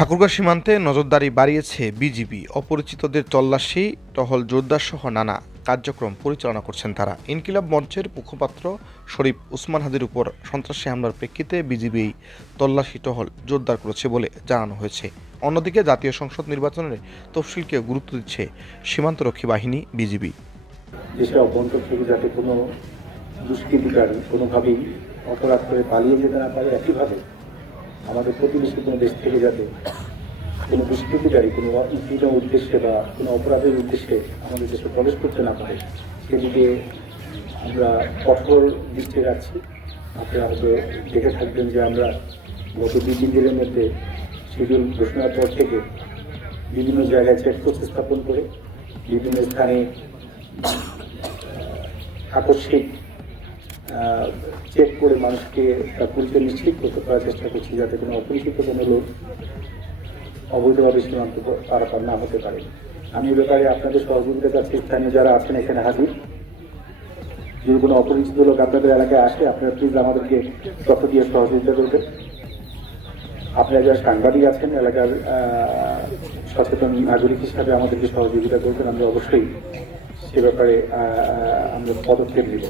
ঠাকুরগাঁও সীমান্তে নজরদারি বাড়িয়েছে বিজিবি। অপরিচিতদের তল্লাশি, টহল জোরদার সহ নানা কার্যক্রম পরিচালনা করছেন তারা। ইনকিলাব মঞ্চের মুখপাত্র শরীফ উসমান হাদির উপর সন্ত্রাসী হামলার প্রেক্ষিতে বিজিবি এই তল্লাশি টহল জোরদার করেছে বলে জানানো হয়েছে। অন্যদিকে জাতীয় সংসদ নির্বাচনের তফসিলকে গুরুত্ব দিচ্ছে সীমান্তরক্ষী বাহিনী বিজিবি। দেশের অভ্যন্তর থেকে যাতে কোনো দুষ্কৃতিকারী কোনোভাবেই অপরাধ করে পালিয়ে যেতে না পারে, একইভাবে আমাদের প্রতিবেশী কোনো দেশ থেকে যাতে কোনো দুষ্কৃতিকারী কোনো উদ্দেশ্যে বা কোনো অপরাধের উদ্দেশ্যে আমাদের দেশে প্রবেশ করতে না পারে, সেদিকে আমরা কঠোর দৃষ্টি রাখছি। আপনারা হয়তো দেখে থাকবেন যে আমরা গত 2-3 দিনের মধ্যে শিডিউল ঘোষণার পর থেকে বিভিন্ন জায়গায় চেকপোস্ট স্থাপন করে বিভিন্ন স্থানে আকস্মিক চেক করে মানুষকে তার পরিচয় নিশ্চিত করতে পারার চেষ্টা করছি, যাতে কোনো অপরিচিত কোনো লোক অবৈধভাবে সীমান্ত পারাপার না হতে পারে। আমি এ ব্যাপারে আপনাদের সহযোগিতা চাচ্ছি। স্থানীয় যারা আছেন এখানে হাজির, যদি কোনো অপরিচিত লোক আপনাদের এলাকায় আসে, আপনারা প্লিজ আমাদেরকে তথ্য দিয়ে সহযোগিতা করবেন। আপনারা যারা সাংবাদিক আছেন, এলাকার সচেতন নাগরিক হিসাবে আমাদেরকে সহযোগিতা করবেন। আমরা অবশ্যই সে ব্যাপারে আমরা পদক্ষেপ নেব।